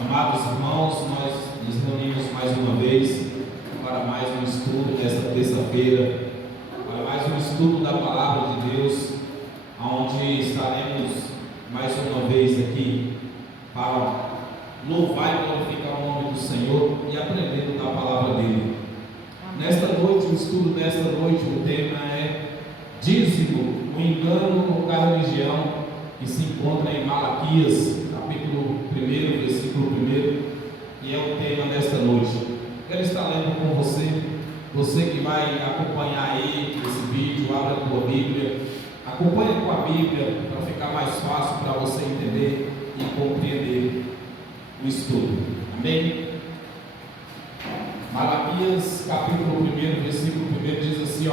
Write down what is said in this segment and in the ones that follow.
Amados irmãos, nós nos reunimos mais uma vez para mais um estudo desta terça-feira, para mais um estudo da Palavra de Deus, onde estaremos mais uma vez aqui para louvar e glorificar o nome do Senhor e aprender da Palavra dele. Nesta noite, o estudo desta noite, o tema é dízimo, o engano da religião, que se encontra em Malaquias, capítulo 1, versículo 1, e é o tema desta noite. Quero estar lendo com você que vai acompanhar aí esse vídeo, abra a tua Bíblia, acompanha com a Bíblia para ficar mais fácil para você entender e compreender o estudo. Amém? Malaquias, capítulo 1, versículo 1 diz assim,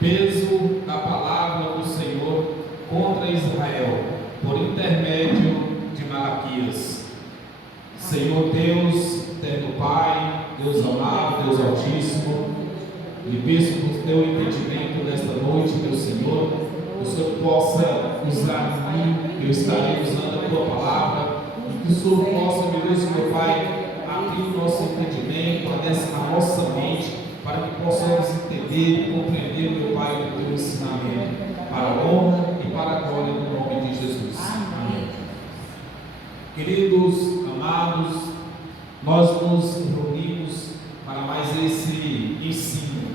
peso da palavra do Senhor contra Israel, por intermédio de Malaquias. Senhor Deus, eterno Pai, Deus amado, Deus Altíssimo, lhe peço por teu entendimento nesta noite, meu Senhor, que o Senhor possa usar mim, que eu estarei usando a tua palavra, e que o Senhor possa, meu Deus, meu Pai, abrir o nosso entendimento, a nossa mente, para que possamos entender e compreender, meu Pai, o teu ensinamento, para a honra e para a glória do nome de Jesus. Amém. Queridos, amados, nós nos reunimos para mais esse ensino,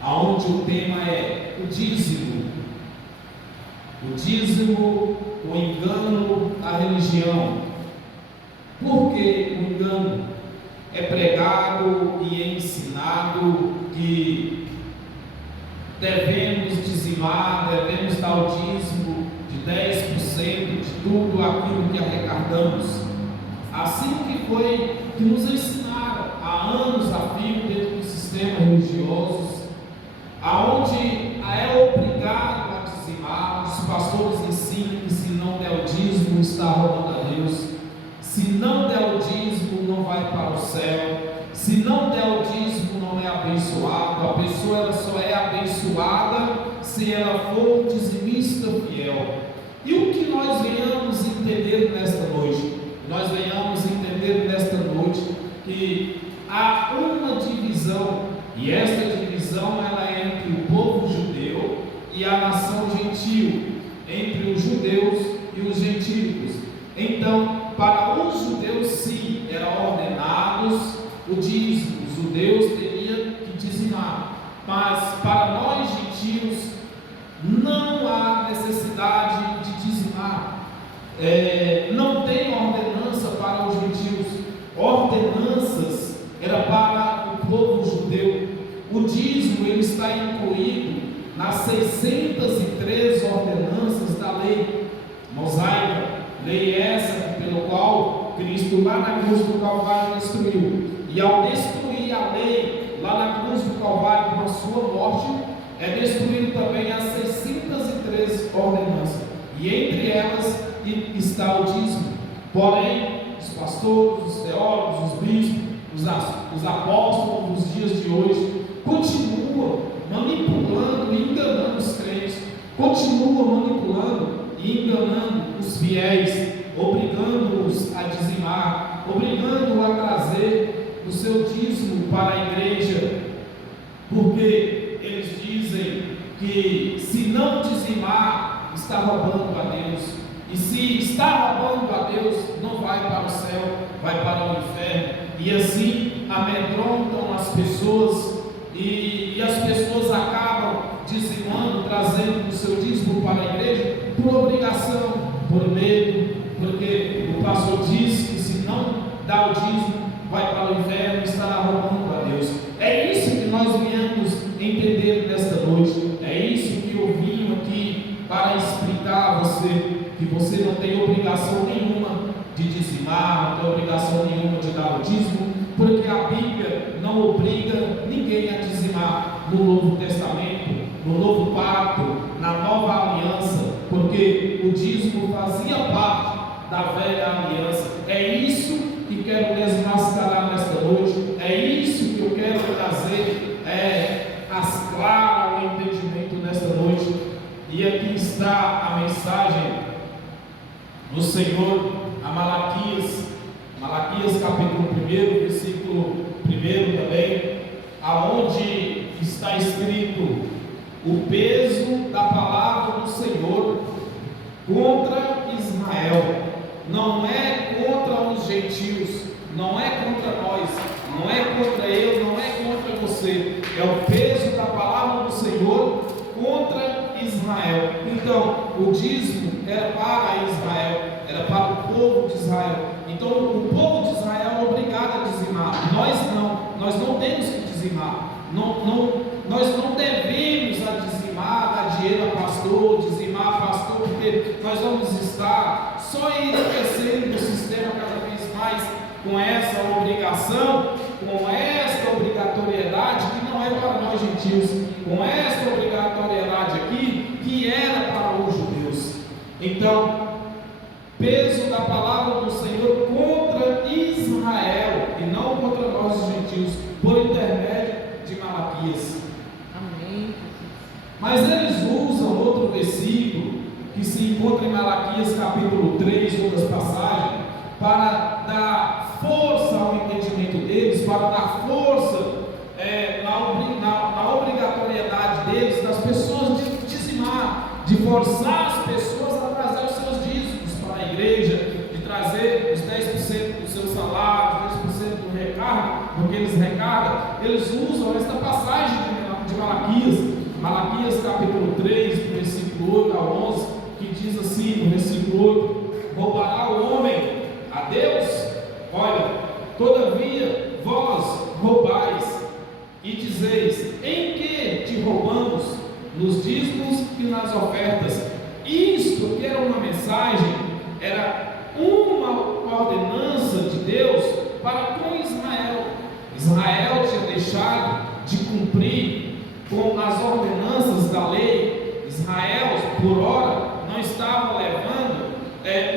aonde o tema é o dízimo. O dízimo, o engano da religião. Por que o engano? É pregado e é ensinado que devemos dizimar, devemos dar o dízimo de 10% de tudo aquilo que arrecadamos. Assim que foi que nos ensinaram há anos a fio dentro do sistema religioso, aonde é obrigado a dizimar. Os pastores ensinam que se não der o dízimo está roubando a Deus. Se não der o dízimo, não vai para o céu. Se não der o dízimo, não é abençoado. A pessoa ela só é abençoada se ela for dizimista fiel. E o que nós venhamos entender nesta noite? Nós venhamos entender nesta noite que há uma divisão, e esta divisão ela é entre o povo judeu e a nação gentil, entre os judeus e os gentílicos. Então, para os judeus sim, eram ordenados o dízimo, os judeus teriam que dizimar, mas para nós gentios não há necessidade de dizimar, não tem ordenança para os gentios, ordenanças era para o povo judeu. O dízimo ele está incluído nas 603 ordenanças da lei mosaica. Lei essa pelo qual Cristo lá na cruz do Calvário destruiu. E ao destruir a lei lá na cruz do Calvário com a sua morte, é destruído também as 603 ordenanças. E entre elas está o dízimo. Porém, os pastores, os teólogos, os bispos, os apóstolos dos dias de hoje continuam manipulando e enganando os crentes, continuam manipulando e enganando os fiéis, obrigando-os a dizimar, obrigando-os a trazer o seu dízimo para a igreja, porque eles dizem que se não dizimar, está roubando a Deus, e se está roubando a Deus, não vai para o céu, vai para o inferno, e assim amedrontam as pessoas, e as pessoas acabam dizimando, trazendo o seu dízimo para a igreja, por obrigação, por medo, porque o pastor diz que se não dá o dízimo, vai para o inferno e estará roubando a Deus. É isso que nós viemos entender nesta noite, é isso que eu vim aqui para explicar a você, que você não tem obrigação nenhuma de dizimar, não tem obrigação nenhuma de dar o dízimo, porque a Bíblia não obriga ninguém a dizimar no Novo Testamento, no Novo Pacto, na Nova Aliança, porque o dízimo fazia parte da velha aliança. É isso que quero desmascarar nesta noite, é isso que eu quero trazer as claras ao entendimento nesta noite. E aqui está a mensagem do Senhor a Malaquias Malaquias capítulo 1, versículo 1 também, aonde está escrito o peso da palavra do Senhor contra Israel. Não é contra os gentios, não é contra nós, não é contra eu, não é contra você. É o peso da palavra do Senhor contra Israel. Então, o dízimo era para Israel, era para o povo de Israel. Então, o povo de Israel é obrigado a dizimar. Nós não temos que dizimar. Nós não devemos a dizimar, dar dinheiro a pastor, porque nós vamos estar só enriquecendo o sistema cada vez mais com essa obrigação, com esta obrigatoriedade que não é para nós gentios, com esta obrigatoriedade aqui que era para os judeus. Então, peso da palavra do Senhor contra Israel e não contra nós os gentios, por intermédio de Malaquias. Amém. Mas eles usam outro versículo que se encontra em Malaquias capítulo 3, outras passagens, para dar força ao entendimento deles, para dar força na obrigatoriedade deles, das pessoas de dizimar, de forçar as pessoas a trazer os seus dízimos para a igreja, de trazer os 10% do seu salário, os 10% do recargo, do que eles recarregam. Eles usam esta passagem de Malaquias capítulo 3, versículo 8 a 11, que diz assim, no versículo 8: roubará o homem a Deus? Olha, todavia vós roubais, e dizeis: em que te roubamos? Nos dízimos e nas ofertas. Isto que era uma mensagem, era uma ordenança de Deus para com Israel. Israel tinha deixado de cumprir com as ordenanças da lei. Israel, por hora, não estava levando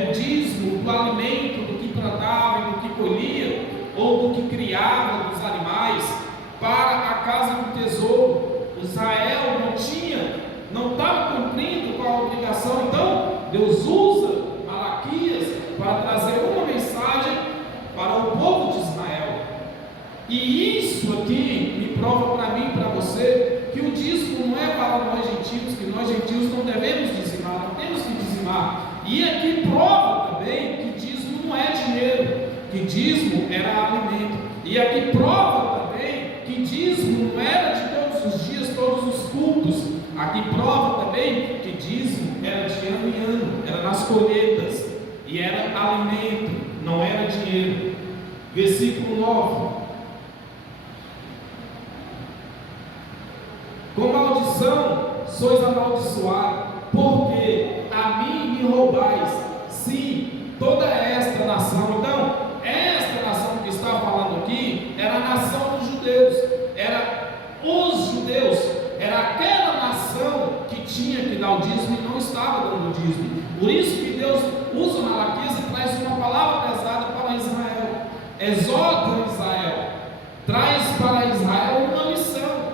o dízimo do alimento, do que plantava e do que colhia, ou do que criava dos animais, para a casa do tesouro. Israel não estava cumprindo com a obrigação. Então Deus usa Malaquias para trazer uma mensagem para o povo de Israel. E isso aqui me prova para mim e para você que o dízimo não é para nós gentios, que nós gentios não devemos dizimar, não temos que dizimar. E aqui prova também que dízimo não é dinheiro, que dízimo era alimento. E aqui prova também que dízimo não era de todos os dias, todos os cultos. Aqui prova também que dízimo era de ano em ano, era nas colheitas, e era alimento, não era dinheiro. Versículo 9: com maldição sois amaldiçoados, porque a mim me roubais, sim, toda esta nação. Então, esta nação que está falando aqui era a nação dos judeus, era os judeus, era aquela nação que tinha que dar o dízimo e não estava dando o dízimo. Por isso que Deus usa Malaquias e traz uma palavra pesada para Israel, exorta Israel, traz para Israel uma lição,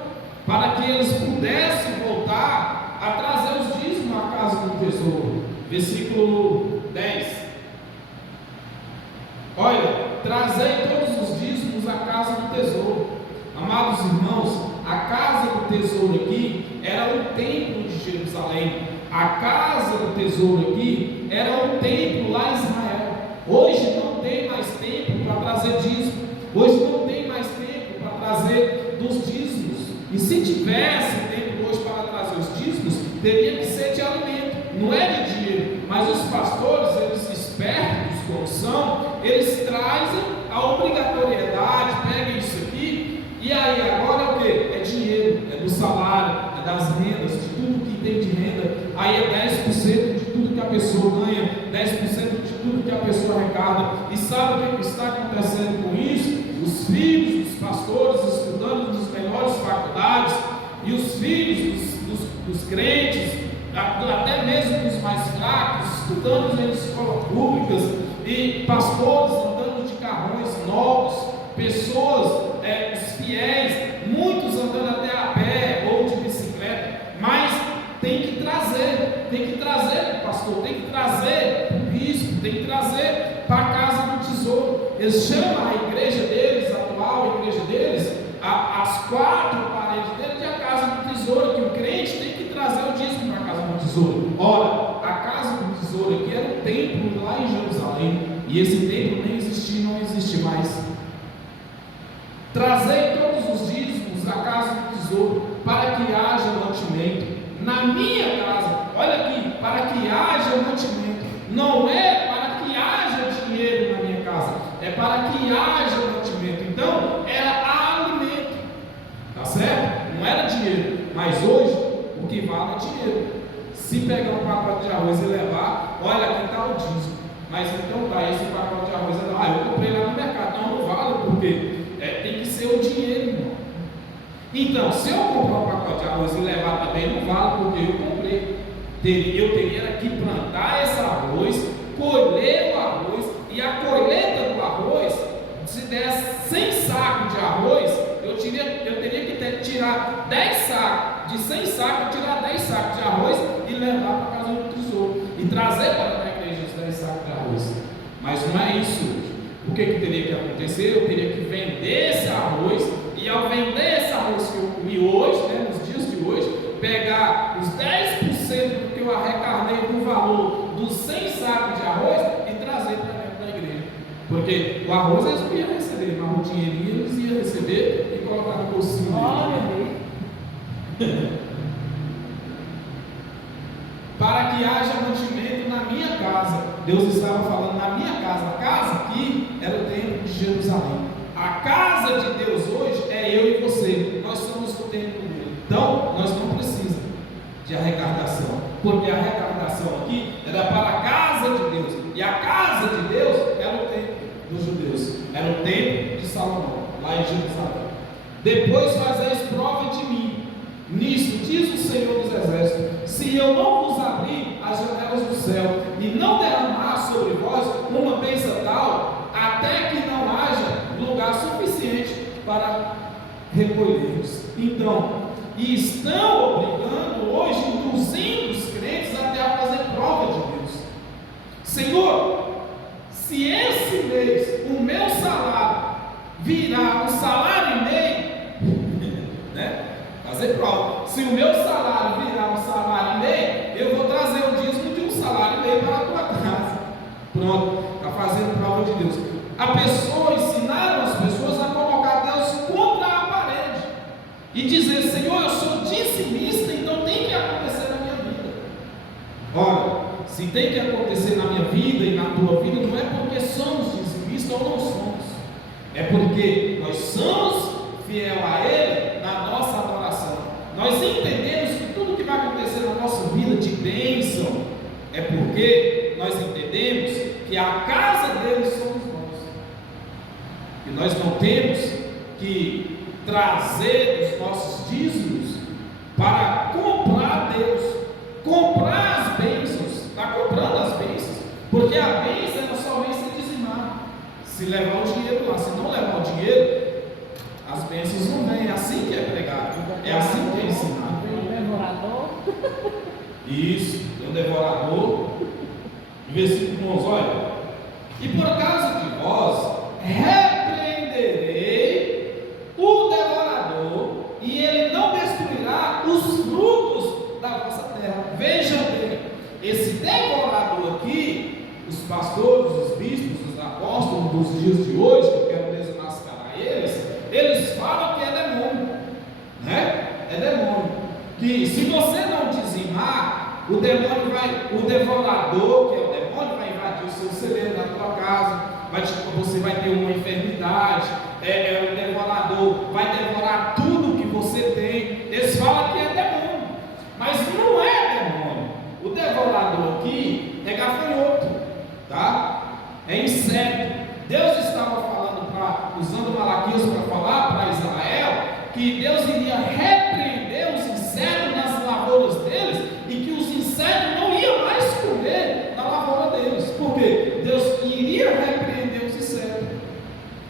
para que eles pudessem voltar a trazer os dízimos à casa do tesouro. Versículo 10: olha, trazei todos os dízimos à casa do tesouro. Amados irmãos, a casa do tesouro aqui era o templo de Jerusalém. A casa do tesouro aqui era o templo lá em Israel. Hoje não tem mais tempo para trazer dízimo. Hoje não tem mais tempo para trazer dos dízimos. E se tivesse tempo hoje para trazer os dízimos, teria que ser de alimento, não é de dinheiro. Mas os pastores, eles espertos como são, eles trazem a obrigatoriedade, pegam isso aqui, e aí agora é o que? É dinheiro, é do salário, é das rendas, de tudo que tem de renda. Aí é 10% de tudo que a pessoa ganha, 10% de tudo que a pessoa arrecada. E sabe o que está acontecendo com isso? Os filhos dos pastores estudando nas melhores faculdades, e os filhos dos crentes, até mesmo dos mais fracos, estudando em escolas públicas, e pastores andando de carrões novos, pessoas, os fiéis, muitos andando até a pé ou de bicicleta. Mas tem que trazer o pastor, tem que trazer o bispo, tem que trazer para a casa do tesouro. eles chamam a igreja deles, a atual igreja deles, as quatro paredes deles de a casa do tesouro, que o crente tem que trazer o dízimo para a casa do tesouro. Ora, a casa do tesouro aqui era um templo lá em Jerusalém, e esse templo nem existia, não existe mais. Trazei todos os dízimos à casa do tesouro, para que haja mantimento na minha casa. Olha aqui, para que haja mantimento, não é para que haja dinheiro na minha casa, é para que haja mantimento. Então era alimento, tá certo? Não era dinheiro, mas hoje o que vale é dinheiro. Se pegar um pacote de arroz e levar, olha, aqui está o dízimo, mas então dá esse pacote de arroz e levar, eu comprei lá no mercado, não vale, porque tem que ser o dinheiro, irmão. Então, se eu comprar um pacote de arroz e levar também, não vale, porque eu comprei. Eu teria que plantar esse arroz, colher o arroz, e a colheita do arroz, se der 100 sacos de arroz, eu teria que tirar 10 sacos, de 100 sacos, tirar 10 sacos de arroz e levar para a casa do tesouro, e trazer para a igreja os 10 sacos de arroz. Mas não é isso. O que teria que acontecer? Eu teria que vender esse arroz, e ao vender esse arroz que eu comi hoje, nos dias de hoje, pegar os 10% do que eu arrecadei do valor dos 100 sacos de arroz e trazer para dentro da igreja. Porque o arroz eles não iam receber, mas o dinheirinho eles iam receber e colocar no bolsinho. Para que haja mantimento na minha casa. Deus estava falando na minha casa. A casa aqui era o templo de Jerusalém. A casa de Deus hoje é eu e você. Nós somos o templo dele. Então, nós não precisamos de arrecadação, porque a arrecadação aqui era para a casa de Deus. E a casa de Deus era o templo dos judeus. Era o templo de Salomão, lá em Jerusalém. Depois fazeis prova de mim. Nisto diz o Senhor dos Exércitos: se eu não vos abrir as janelas do céu e não derramar sobre vós uma bênção tal, até que não haja lugar suficiente para recolher-vos. Então, estão obrigando hoje, induzindo os crentes até a fazer prova de Deus. Senhor, se esse mês o meu salário virar um salário e meio, né? Fazer prova. Se o meu salário virar um salário e meio, eu vou trazer o dízimo de um salário e meio para a tua casa. Pronto, está fazendo prova de Deus. A pessoa, ensinaram as pessoas a colocar Deus contra a parede e dizer: Senhor, eu sou dizimista, então tem que acontecer na minha vida. Ora, se tem que acontecer na minha vida e na tua vida, não é porque somos dizimistas ou não somos, é porque nós somos fiel a Ele na nossa adoração. Nós entendemos que tudo que vai acontecer na nossa vida de bênção é porque nós entendemos que a casa dele somos nós, e nós não temos que trazer os nossos dízimos para comprar Deus, comprar as bênçãos. Está comprando as bênçãos, porque a bênção é somente se dizimar, se levar o dinheiro lá. Se não levar o dinheiro, as bênçãos não vêm. É assim que é pregado, é assim que é ensinado. Tem um devorador. Isso, tem um devorador. Versículo 11, olha: e por causa de vós repreenderei o devorador, e ele não destruirá os frutos da vossa terra. Veja bem, esse devorador aqui, os pastores, os bispos, os apóstolos dos dias de hoje, que eu quero desmascarar eles falam que é demônio, né? É demônio. Que se você não dizimar, o devorador, que é o demônio, vai invadir o seu celeiro na tua casa, você vai ter uma enfermidade, o devorador vai devorar tudo que você tem. Eles falam que é demônio, mas não é demônio. O devorador aqui é gafanhoto, tá? É inseto. Deus estava falando, usando Malaquias para falar para Israel, que Deus iria repreender os insetos nas lavouras deles, e que os insetos não iam mais comer na lavoura deles, porque Deus iria repreender os insetos.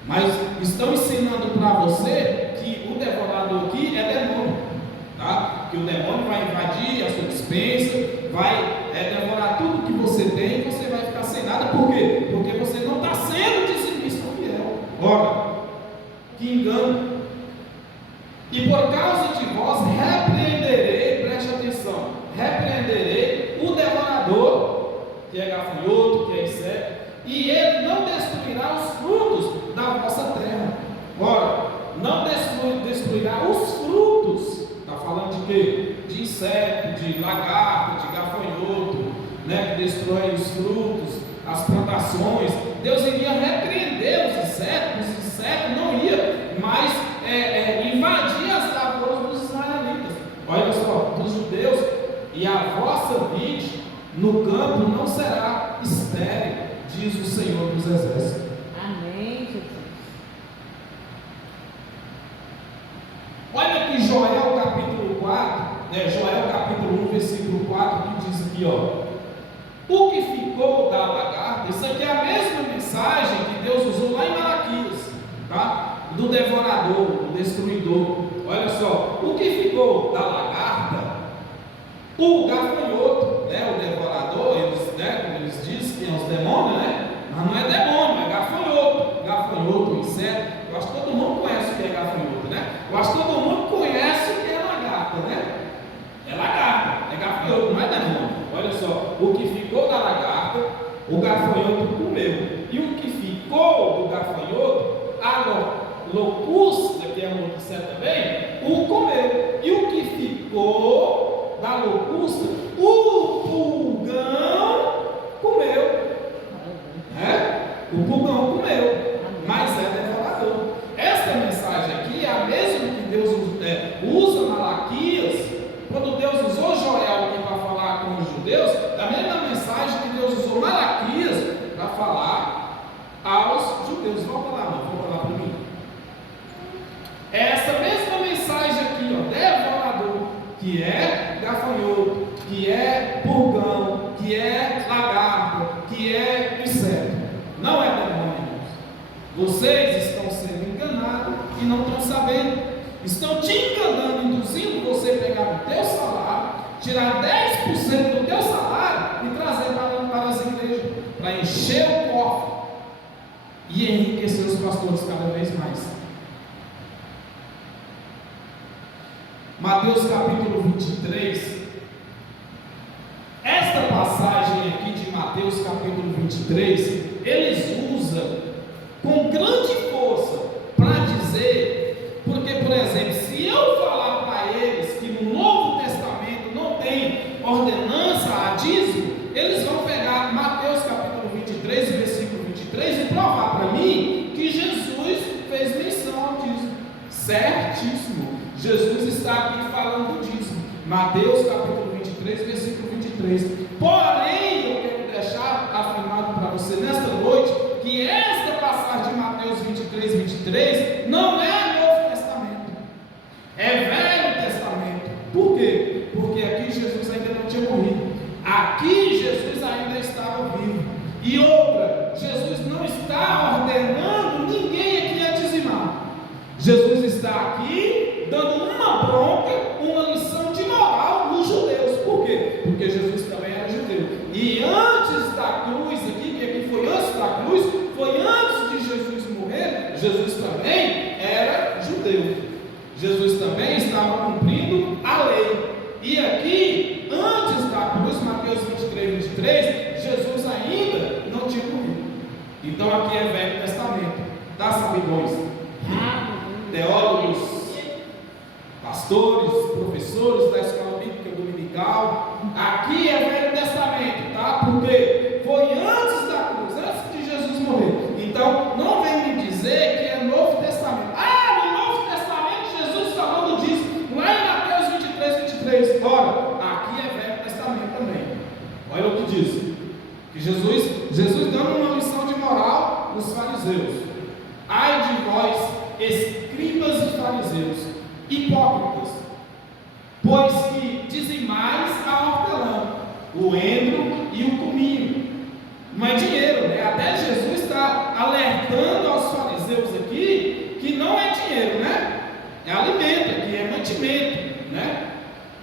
Mas estão ensinando para você que o devorador aqui é demônio, tá? Que o demônio vai invadir a sua despensa, vai devorar tudo que você tem, e você vai ficar sem nada. Por quê? Porque você não está sendo dizimista fiel. destruirá os frutos. Está falando de quê? De inseto, de lagarto, de gafanhoto, né? Que destrói os frutos, as plantações. Deus iria repreender os insetos não ia mais invadir as lavouras dos israelitas. Olha só, dos judeus, e a vossa vide no campo não será estéril, diz o Senhor dos Exércitos. Amém, Jesus. Olha aqui Joel capítulo 4, Joel capítulo 1, versículo 4, que diz aqui, ó: o que ficou da lagarta, isso aqui é a mesma mensagem que Deus usou lá em Malaquias, tá? Do devorador, do destruidor. Olha só, o que ficou da lagarta, o gafanhoto, o devorador, como eles dizem, que é os demônios, mas não é demônio, é gafanhoto, inseto. Eu acho que todo mundo conhece o que é gafanhoto, eu acho que todo mundo conhece o que é lagarta, é lagarta, é gafanhoto, não é demônio. Olha só, o que ficou da lagarta, o gafanhoto comeu, e o que ficou do gafanhoto, a locusta, que é um inseto também, o comeu, e o que ficou da locusta, o pulgão comeu. O pulgão comeu, mas é devorador. Esta mensagem aqui é a mesma que Deus usa Malaquias, quando Deus usou Joel aqui para falar com os judeus, a mesma mensagem que Deus usou Malaquias para falar aos judeus. Volta lá para mim. Essa mesma mensagem aqui, devorador, que é gafanhoto, que é pulgão, que é lagarto, que é inseto, não é demônio. Vocês estão sendo enganados e não estão sabendo. Estão te enganando, induzindo você a pegar o teu salário, tirar 10% do teu salário e trazer para as igrejas, para encher o cofre e enriquecer os pastores cada vez mais. Mateus capítulo 23. Esta passagem aqui de Mateus capítulo 23, eles usam com grande força para dizer, porque, por exemplo, se eu falar para eles que no Novo Testamento não tem ordenança a dízimo, eles vão pegar Mateus capítulo 23, versículo 23 e provar para mim que Jesus fez menção ao dízimo. Certíssimo, Jesus está aqui falando do dízimo. Mateus capítulo 23, versículo 23. Porém, eu quero deixar afirmado para você nesta noite que esta passagem de Mateus 23, 23 não é Novo Testamento, é Velho Testamento. Por quê? Porque aqui Jesus ainda não tinha morrido, aqui Jesus ainda estava vivo. E outra, Jesus não está ordenando ninguém aqui a dizimar. Jesus está aqui dando uma bronca, uma lição de moral nos judeus. Por quê? Porque Jesus também era judeu. E antes da cruz aqui, que aqui foi antes da cruz, foi antes de Jesus morrer, Jesus também era judeu. Jesus também estava cumprindo a lei. E aqui, antes da cruz, Mateus 23, 23, Jesus ainda não tinha morrido. Então aqui é Velho Testamento. Tá, sabidões? Teólogos, pastores, professores da escola bíblica dominical, aqui é Velho Testamento, tá? Porque foi antes da cruz, antes de Jesus morrer. Então, não vem me dizer que é Novo Testamento. No Novo Testamento Jesus falando disso, lá em Mateus 23, 23. Ora, aqui é Velho Testamento também. Olha o que diz, que Jesus dando uma lição de moral nos fariseus. Ai de vós, escribas e fariseus, hipócritas, pois que dizimais a hortelã, o endro e o cominho. Não é dinheiro, Até Jesus está alertando aos fariseus aqui que não é dinheiro, É alimento, que é mantimento,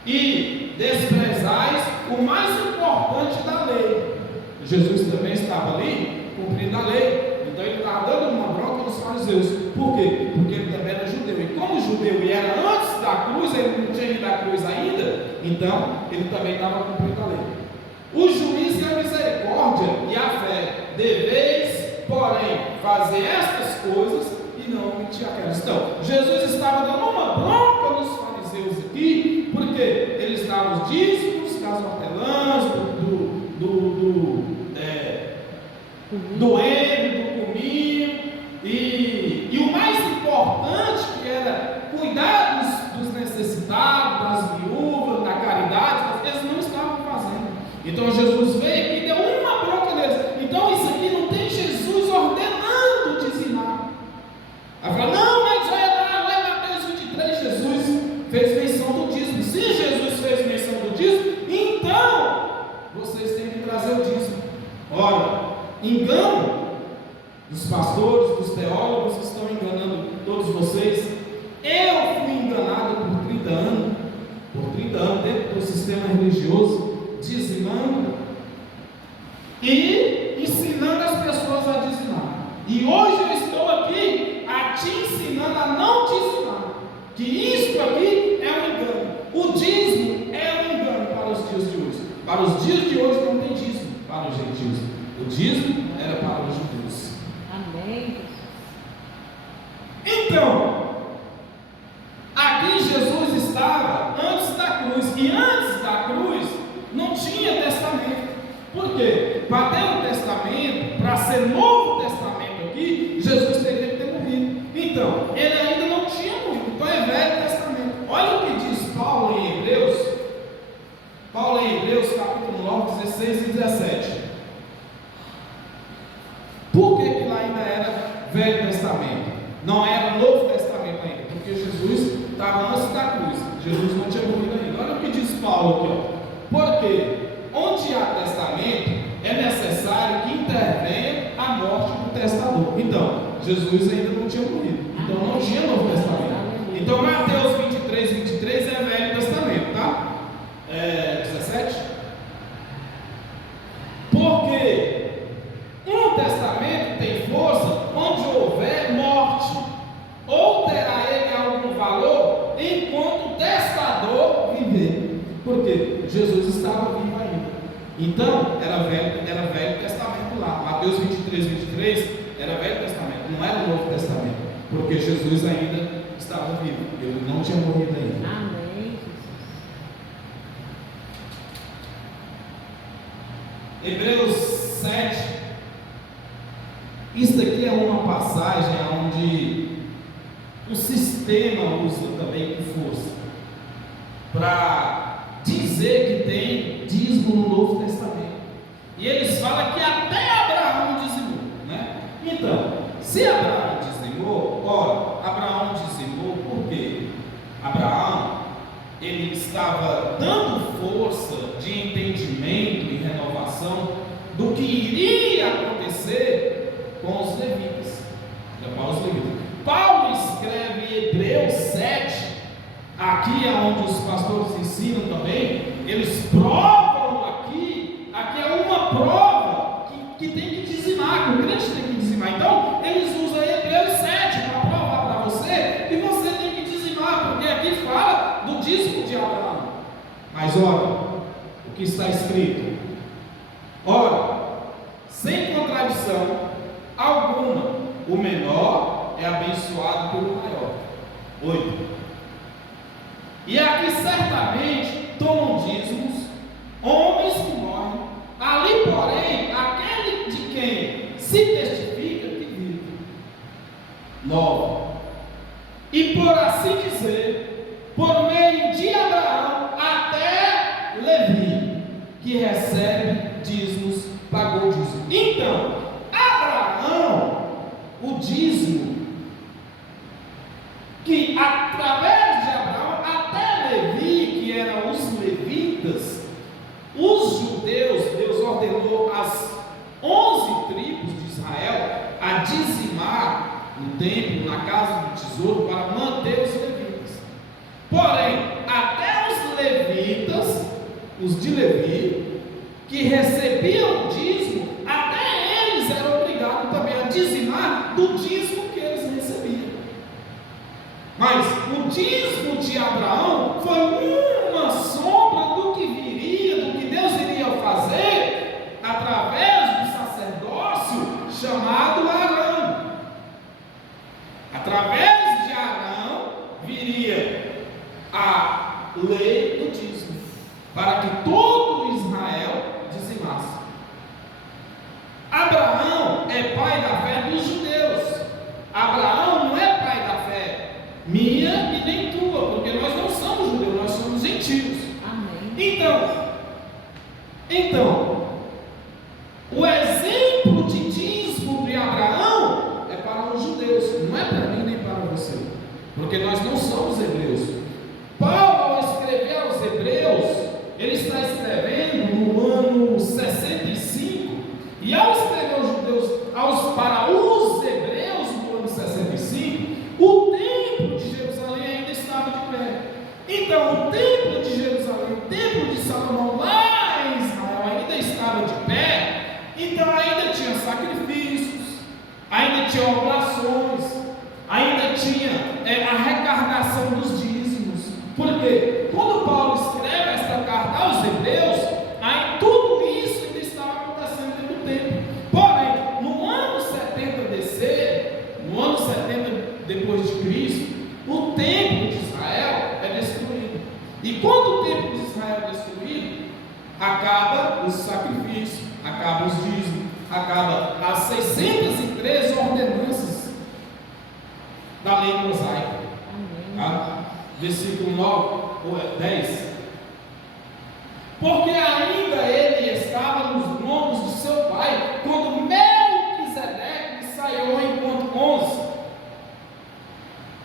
E desprezais o mais importante da lei. Jesus também estava ali cumprindo a lei. Então ele estava dando uma bronca aos fariseus. Por quê? Porque ele também era judeu. E como judeu e era antes da cruz, ele não tinha ido à cruz ainda, então ele também estava cumprindo a lei. O juízo e a misericórdia e a fé. Deveis, porém, fazer estas coisas e não mentir aquelas. Então, Jesus estava dando uma bronca nos fariseus aqui, porque eles davam os dízimos das hortelãs, do erro, do cominho, e o mais importante, que era cuidar dos necessitados, das viúvas, da caridade, eles não estavam fazendo. Então Jesus veio aqui e deu uma bronca deles. Então isso aqui não tem Jesus ordenando dizimar. Aí fala, não, mas olha lá, Mateus 23, Jesus fez menção do dízimo. Se Jesus fez menção do dízimo, então vocês têm que trazer o dízimo. Ora, engano dos pastores, dos teólogos que estão enganando todos vocês. Eu fui enganado por 30 anos dentro do sistema religioso, dizimando e ensinando as pessoas a dizimar. E hoje eu estou aqui a te ensinando a não dizimar, que isto aqui é um engano. O dízimo é um engano para os dias de hoje. Para os dias de hoje não tem dízimo para os gentios. O dízimo era para os judeus. Amém. Então, aqui Jesus estava antes da cruz, e antes da cruz não tinha testamento. Por quê? Para ter um testamento, para ser Novo Testamento aqui, Jesus teria que ter morrido. Então, ele ainda não tinha morrido, então é Velho Testamento. Olha o que diz Paulo em Hebreus, capítulo 9, 16 e 17. Por que lá ainda era Velho Testamento? Não era Novo Testamento ainda, porque Jesus estava antes da cruz, Jesus não tinha morrido ainda. Olha o que diz Paulo aqui, ó. Porque onde há testamento, é necessário que intervenha a morte do testador. Então, Jesus ainda não tinha morrido, então não tinha Novo Testamento. Então, Mateus 23, 23 é Velho Testamento, tá? 17. Porque um testamento tem força onde houver morte, ou terá ele algum valor enquanto o testador viver. Porque Jesus estava vivo ainda. Então, era velho Testamento lá. Mateus 23, 23 era Velho Testamento, não era o Novo Testamento. Porque Jesus ainda estava vivo, ele não tinha morrido ainda. Amém. Hebreus 7. Isso aqui é uma passagem onde o sistema usa também com força para dizer que tem dízimo no Novo Testamento. E eles falam que até Abraão dizimou, né? Então, se Abraão dizimou, ora, Abraão dizimou porque Abraão, ele estava dando força de entendimento e renovação do que iria acontecer com os levitas. Paulo escreve Hebreus 7, aqui é onde os pastores ensinam também, eles provam aqui é uma prova que tem que dizimar, que o crente tem que dizimar. Então, eles usam Hebreus 7 para provar para você que você tem que dizimar, porque aqui fala do dízimo de Abraão. Mas olha, o que está escrito: ora, sem contradição alguma, o menor é abençoado pelo maior. 8. E aqui certamente tomam dízimos homens que morrem, ali porém aquele de quem se testifica que vive. 9. E por assim dizer, por meio de Abraão até Levi, que recebe dízimos, pagou dízimo. Então, Abraão, o dízimo, que através de Abraão até Levi, que eram os levitas, os judeus, Deus ordenou as 11 tribos de Israel a dizimar no templo, na casa do tesouro, para manter os levitas. Porém, até os levitas, os de Levi, que recebiam o dízimo, até eles eram obrigados também a dizimar do dízimo que eles recebiam. Mas o dízimo de Abraão foi uma sombra do que viria, do que Deus iria fazer através do sacerdócio chamado Arão. Através de Arão viria a lei do dízimo, para que todo Israel dizimasse. Abraão é pai da fé dos judeus. Abraão não é pai da fé minha e nem tua, porque nós não somos judeus, nós somos gentios. Amém. Então, o exemplo de dízimo de Abraão é para os judeus, não é para mim nem para você, porque nós não somos hebreus. Paulo, ao escrever aos hebreus, ele está escrevendo no ano 65, e ao escrever aos judeus, para os hebreus no ano 65, o templo de Jerusalém ainda estava de pé. Então, o templo de Jerusalém, o templo de Salomão lá em Israel ainda estava de pé. Então ainda tinha sacrifícios, ainda tinha oblações, ainda tinha a arrecadação dos dízimos. Porque quando Paulo escreve esta carta aos hebreus, aí tudo isso ainda estava acontecendo dentro do templo. Porém, no ano 70 DC, no ano 70 depois de Cristo, o templo de Israel é destruído. E quando o templo de Israel é destruído, acaba os sacrifícios, acaba os dízimos, acaba as 613 ordenanças da lei mosaica. Tá? Versículo 9 ou 10. Porque ainda ele estava nos lombos de seu pai, quando Melquisedeque saiu enquanto 11.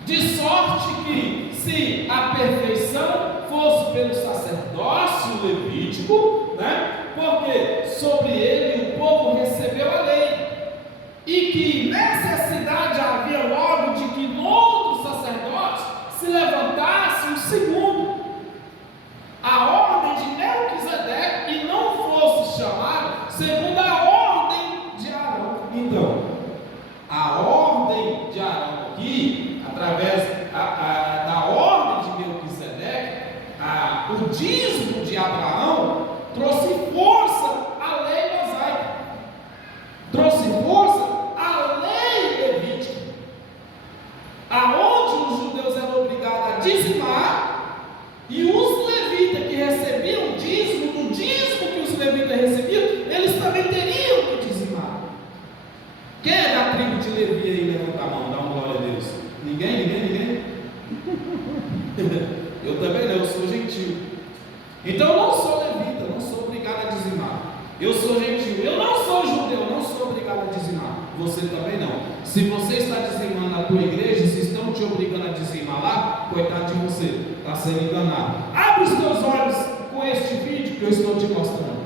De sorte que, se a perfeição fosse pelo sacerdócio levítico, porque sobre ele o povo recebeu a lei, e que necessidade havia logo de que no outro sacerdote se levantasse um segundo, a ordem de Melquisedeque, e não fosse chamado segundo a ordem de Arão. Então, a ordem de Arão aqui, através da ordem de Melquisedeque, o dízimo de Abraão trouxe força à lei mosaica, trouxe força à lei levítica, aonde os judeus eram obrigados a dizimar, e os levitas que recebiam o dízimo, do dízimo que os levitas recebiam, eles também teriam que dizimar. Quem é da tribo de Levi aí? Levanta a mão, dá uma glória a Deus. Ninguém? Eu também não, eu sou gentil. Então eu não sou levita, não sou obrigado a dizimar. Eu sou gentil, eu não sou judeu, não sou obrigado a dizimar. Você também não. Se você está dizimando na tua igreja, se estão te obrigando a dizimar lá, coitado de você, está sendo enganado. Abre os teus olhos com este vídeo que eu estou te mostrando.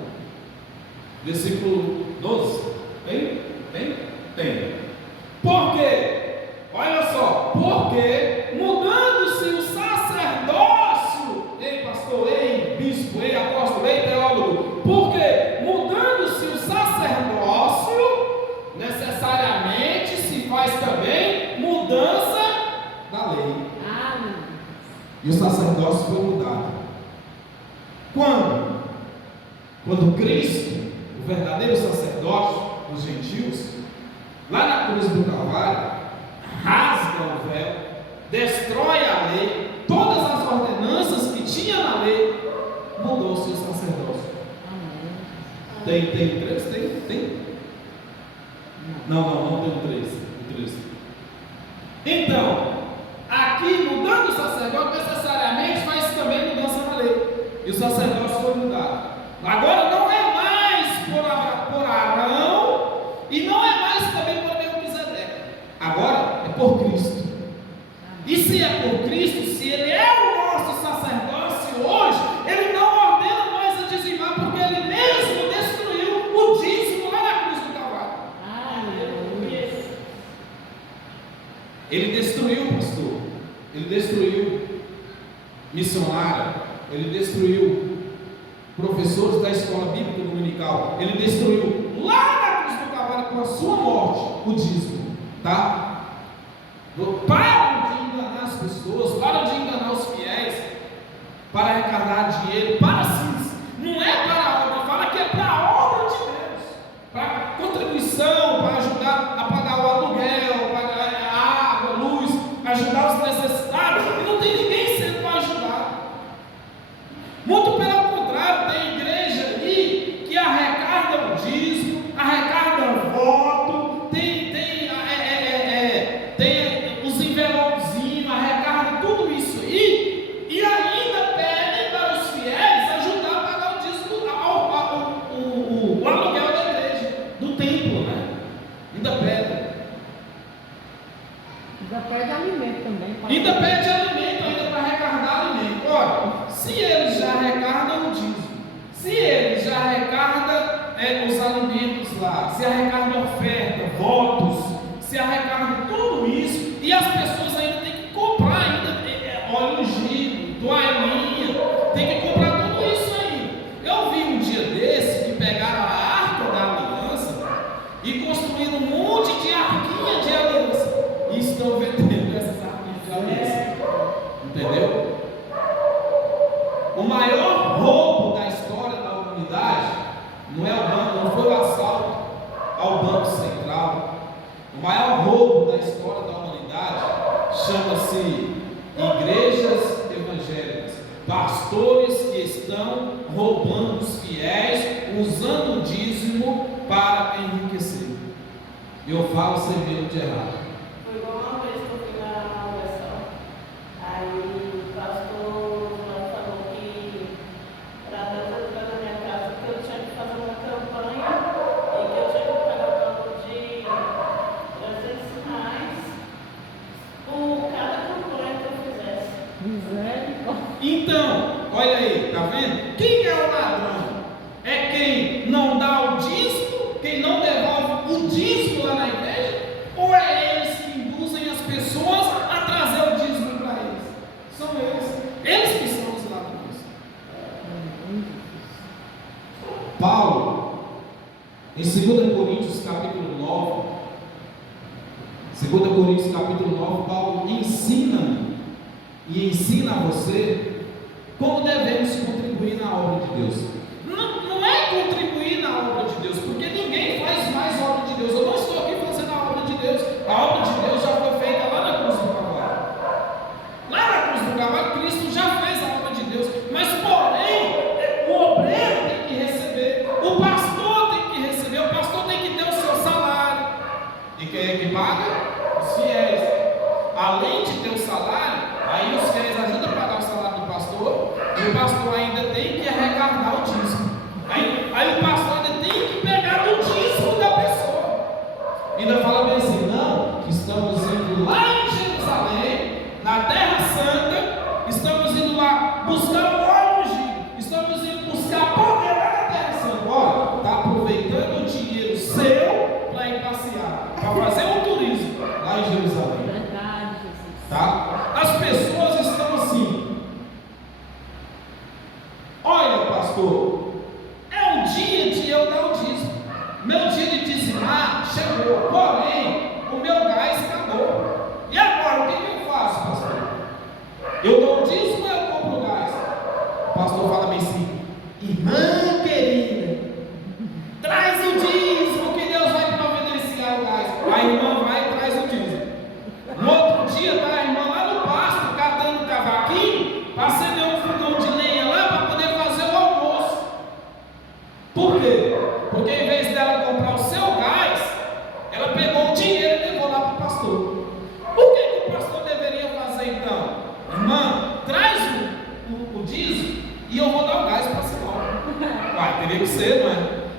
Versículo 12. Tem. Porque, olha só, porque mudando-se o sacerdócio, ei pastor, ei bispo, ei apóstolo, ei teólogo, porque mudando-se o sacerdócio, necessariamente se faz também mudança da lei. E o sacerdócio foi mudado. Quando? Quando Cristo, o verdadeiro sacerdócio dos gentios, lá na cruz do Calvário, rasga o véu, destrói a lei, todas as ordenanças que tinha na lei, mudou o seu sacerdócio. Tem 3? Tem? Não tem 3. Então, aqui mudando o sacerdócio, necessariamente faz também mudança na lei, e o sacerdócio foi mudado. Agora não é mais por Arão, e não é mais também por Melquisedeque. Agora é por Cristo. E se é por Cristo, se Ele é o nosso sacerdócio hoje, Ele não ordena mais a dizimar, porque Ele mesmo destruiu o dízimo lá na cruz do Calvário. Ele destruiu, pastor. Ele destruiu missionária. Ele destruiu professores da escola bíblica dominical. Ele destruiu lá na cruz do Calvário com a sua morte o dízimo, tá? Param de enganar as pessoas, param de enganar os fiéis para arrecadar dinheiro, para si. Não é para a obra, fala que é para a obra de Deus, para contribuição, para ajudar a pagar o aluguel, pagar a água, a luz. Ainda pede alimento também. Ainda pede alimento, ainda para arrecadar alimento. Olha, se ele já arrecada o dízimo, se ele já arrecada os alimentos lá, se arrecada oferta, votos, se arrecada tudo isso, e as pessoas ainda têm que comprar ainda óleo ungido, toalhinha, tem que comprar tudo isso aí. Eu vi um dia desse que pegaram a arca da aliança e construíram um monte de arquinha de aliança e estão vendendo essas arquinhas de aliança. Entendeu? O maior roubo da história da humanidade não é o banco, não foi o assalto ao Banco Central. O maior roubo da história da humanidade chama-se igrejas evangélicas, pastores que estão roubando os fiéis, usando o dízimo para enriquecer. Eu falo sem medo de errado. Foi igual uma vez que eu fui na oração, aí o pastor falou que para Deus entrar na minha casa, que eu tinha que fazer uma campanha e que eu tinha que pagar o valor de R$300 por cada campanha que eu fizesse. Misericórdia. Então, olha aí, tá vendo? Quem é o ladrão? É quem não dá o dízimo, quem não devolve o dízimo lá na igreja? Ou é eles que induzem as pessoas a trazer o dízimo para eles? São eles que são os ladrões. Paulo, em 2 Coríntios capítulo 9, 2 Coríntios capítulo 9, Paulo ensina e ensina a você como devemos contribuir na obra de Deus. Não é contribuir na obra de Deus, porque ninguém faz mais obra de Deus. Eu não estou aqui fazendo a obra de Deus. A obra de Deus já foi feita lá na cruz do Calvário. Lá na cruz do Calvário, Cristo já fez a obra de Deus. Mas, porém, o obreiro tem que receber, o pastor tem que receber, o pastor tem que ter o seu salário. E quem é que paga? Os fiéis. Além de ter o salário, aí os fiéis ajudam a pagar o salário do pastor, e o pastor ainda tem que arrecadar o dízimo. Aí o pastor ainda tem que pegar do dízimo da pessoa. Ainda fala bem assim, não, que estamos indo lá em Jerusalém, na Terra Santa, estamos indo lá buscar o óleo ungido, estamos indo buscar poder lá na Terra Santa. Olha, está aproveitando o dinheiro seu para ir passear, para fazer um turismo lá em Jerusalém. Verdade, Jesus. Tá? As pessoas estão assim. Olha, pastor, é um dia de eu dar o dízimo. Meu dia de dizimar chegou, porém, o meu gás acabou. E agora, o que eu faço, pastor? Eu dou o dízimo ou eu compro o gás? O pastor fala bem assim: irmã querida, traz o dízimo que Deus vai providenciar o gás. A irmã vai e traz o dízimo. No outro dia está a irmã lá no pasto, catando cavaquinho, para acender um fogão de lenha lá para poder fazer o almoço. Por quê? Porque em vez dela comprar o seu gás, ela pegou o dinheiro e levou lá para o pastor. O que o pastor deveria fazer então? Irmã, traz o dízimo e eu vou dar o gás para a senhora. Vai, teria que ser, não é?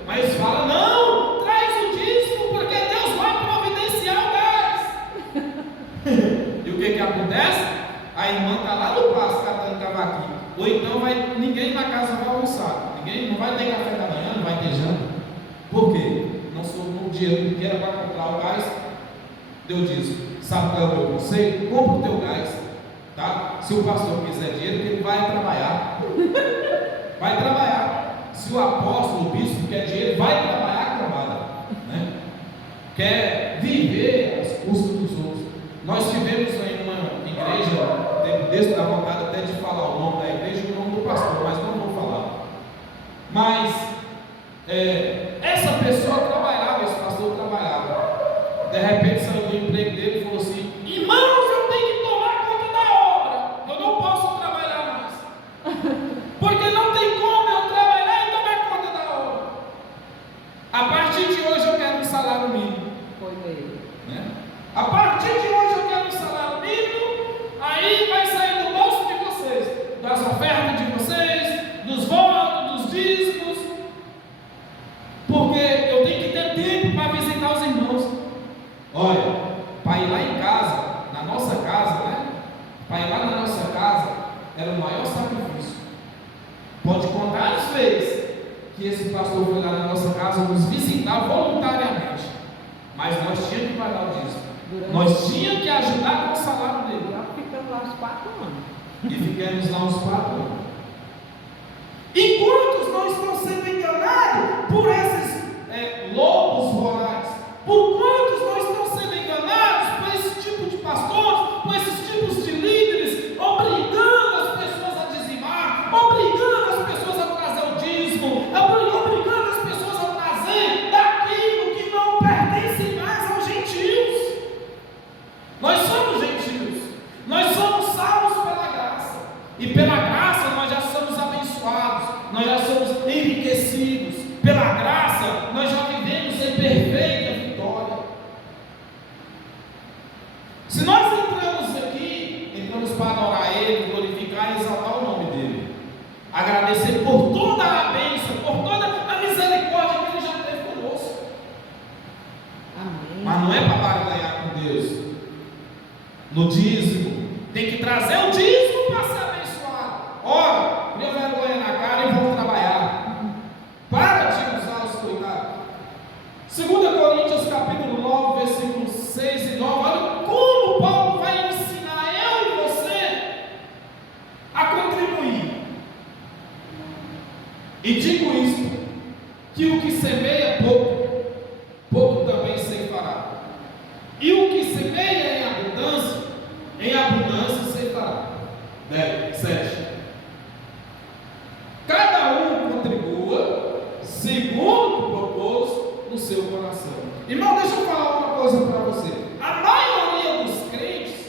Mas fala, não, traz o dízimo, porque Deus vai providenciar o gás. E o que acontece? A irmã está lá no pasto catando cavaquinho. Ou então ninguém na casa vai almoçar. Ninguém não vai ter café da manhã, não vai ter janta. Por quê? Não sobrou o dinheiro que era para comprar o gás, deu dízimo. Sabe qual é o meu conselho? Compra o teu gás, tá? Se o pastor quiser dinheiro, ele vai trabalhar. Vai trabalhar. Se o apóstolo, o bispo quer dinheiro, vai trabalhar, trabalha, né? Quer viver às custas dos outros. Nós tivemos em uma igreja, tempo desse, dá vontade até de falar o nome da igreja e o nome do pastor, mas não vou falar. Mas essa pessoa trabalhava, esse pastor trabalhava. De repente saiu do emprego dele e falou assim: irmãos, eu tenho que tomar conta da obra, eu não posso trabalhar mais, porque não tem como eu trabalhar e tomar conta da obra. A partir de hoje eu quero um salário mínimo. Foi mesmo. Né? A partir de hoje eu quero um salário mínimo, aí vai sair do bolso de vocês, das ofertas de vocês, dos votos, dos dízimos, porque eu tenho que ter tempo para visitar os irmãos. Olha, para ir lá em casa, na para ir lá na nossa casa era o maior sacrifício. Pode contar as vezes que esse pastor foi lá na nossa casa nos visitar voluntariamente, mas nós tínhamos que pagar o dízimo, nós tínhamos que ajudar com o salário dele. Já ficamos lá uns 4 anos. E ficamos lá uns 4 anos. E quantos não estão sendo enganados por esses lobos vorazes? Por quantos não estão sendo enganados por esse tipo de pastores, por esses tipos de líderes, obrigando as pessoas a dizimar, obrigando as pessoas a trazer o dízimo, obrigando as pessoas a trazer daquilo que não pertence mais aos gentios. Nós somos gentios, nós somos salvos pela graça, e pela graça nós já somos abençoados, nós já somos enriquecidos, pela graça nós já vivemos em perfeita vitória. Se nós entramos aqui, entramos para adorar Ele, glorificar e exaltar o nome dEle, agradecer por toda a bênção, por toda a misericórdia que Ele já teve conosco. Amém. Mas não é para barganhar com Deus. No dízimo, tem que trazer o dízimo para ser abençoado. Ora, minha vergonha na cara e vou trabalhar. Para de usar os coitados. 2 Coríntios capítulo 9, versículos 6 e 9. Olha como Paulo vai ensinar eu e você a contribuir. E digo isto, que o que semeia pouco, pouco também ceifará. E o que semeia em abundância ceifará. 7. Cada um contribua segundo o propôs no seu coração. Irmão, deixa eu falar uma coisa para você. A maioria dos crentes,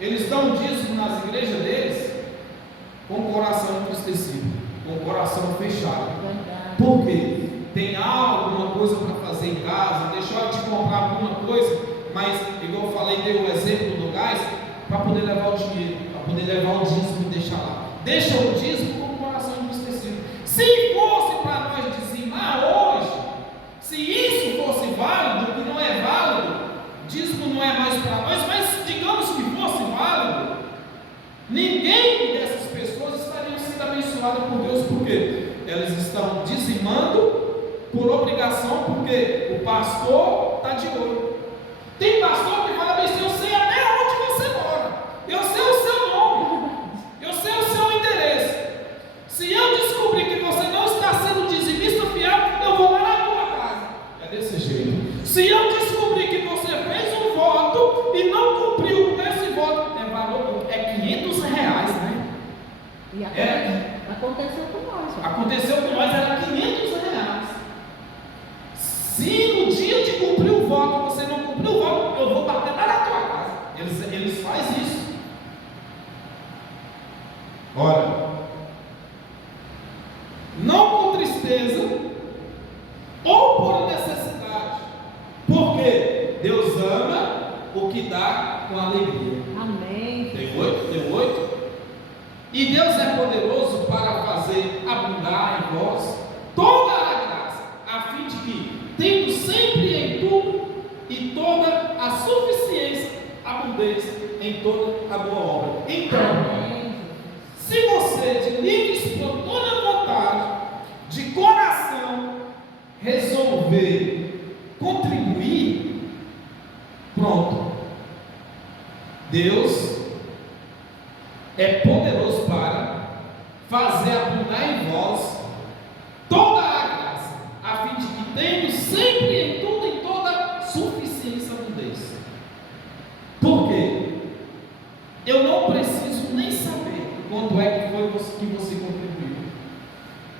eles dão dízimo nas igrejas deles com o coração entristecido, com o coração fechado. Por quê? Tem alguma coisa para fazer em casa, deixou de comprar alguma coisa, mas, igual eu falei, dei o exemplo do gás, para poder levar o dinheiro, para poder levar o dízimo e deixar lá. Deixa o dízimo com o coração entristecido. Se fosse para nós dizimar hoje, se isso fosse válido, que não é válido, dízimo não é mais para nós, mas digamos que fosse válido, ninguém dessas pessoas estariam sendo abençoadas por Deus, porque elas estão dizimando por obrigação, porque o pastor está de olho. Tem pastor que fala bem, eu sei até onde você mora, eu sei o seu nome, eu sei o seu endereço. Se eu descobrir que você não está sendo dizimista fiel, eu vou lá na tua casa. É desse jeito. Se eu descobrir que você fez um voto e não cumpriu com esse voto, é 500 reais, né? E aconteceu com nós. Aconteceu com nós, era 500 reais. Se no dia de cumprir o voto, você não cumpriu o voto, eu vou bater lá na tua casa. Eles fazem isso. Ora, não com tristeza ou por necessidade, porque Deus ama o que dá com alegria. Amém. Tem 8? E Deus é poderoso para fazer abundar em vós toda a graça, a fim de que, tendo sempre em tudo e toda a suficiência, abundância em toda a boa obra. Então, se você de livre e espontânea vontade, de coração, resolver contribuir, pronto, Deus é poderoso para fazer abundar em vós toda a graça, a fim de que, tendo sempre em tudo e toda suficiência e abundância. Por quê? Eu não preciso nem saber quanto é que foi que você contribuiu,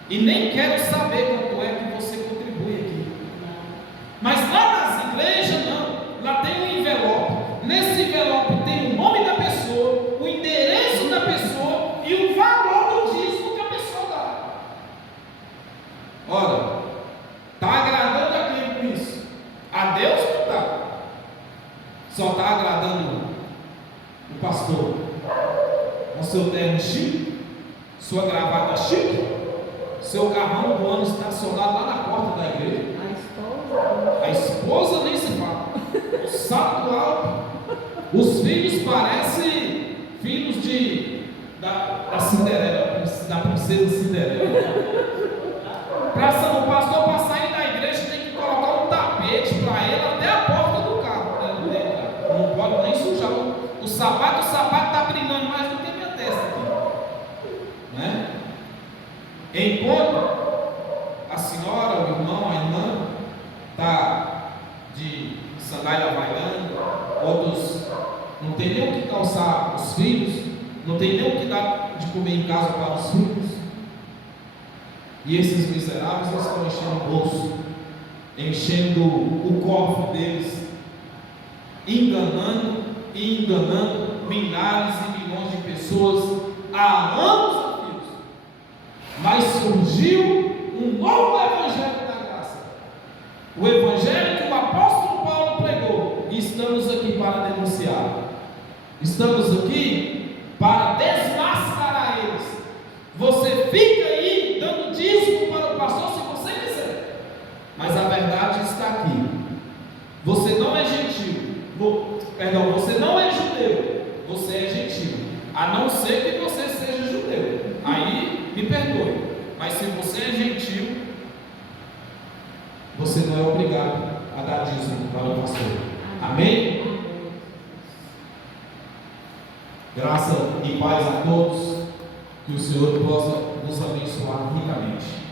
e nem quero saber quanto é que você contribui aqui. Mas lá nas igrejas não, lá tem um envelope. Nesse envelope tem o nome da pessoa, o endereço da pessoa e o valor do dízimo que a pessoa dá. Ora, está agradando a quem com isso? A Deus não está. Só está agradando o pastor com seu terno chique, sua gravata chique, seu carrão do ano estacionado lá na porta da igreja. A esposa nem se fala. O salto alto. Os filhos parecem filhos da Cinderela, da princesa Cinderela. Para o pastor para sair da igreja tem que colocar um tapete para ele até a porta do carro. Não pode nem sujar o sapato está brilhando mais do que minha testa aqui. Né? Enquanto a senhora, o irmão, a irmã está de sandália havaiana, outros não tem nem o que calçar os filhos, não tem nem o que dar de comer em casa para os filhos. E esses miseráveis estão enchendo o bolso, enchendo o cofre deles, enganando e enganando milhares e milhões de pessoas há anos a fio. Mas surgiu um novo evangelho da graça, o evangelho que o apóstolo Paulo pregou, e estamos aqui para denunciar, estamos aqui para desmascarar eles. Você fica aí dando dízimo para o pastor se você quiser, mas a verdade está aqui. Você não é gentil, você não é judeu, você é gentil, a não ser que você seja judeu. Aí me perdoe, mas se você é gentil, você não é obrigado a dar dízimo para o pastor. Amém? Graça e paz a todos, que o Senhor possa nos abençoar ricamente.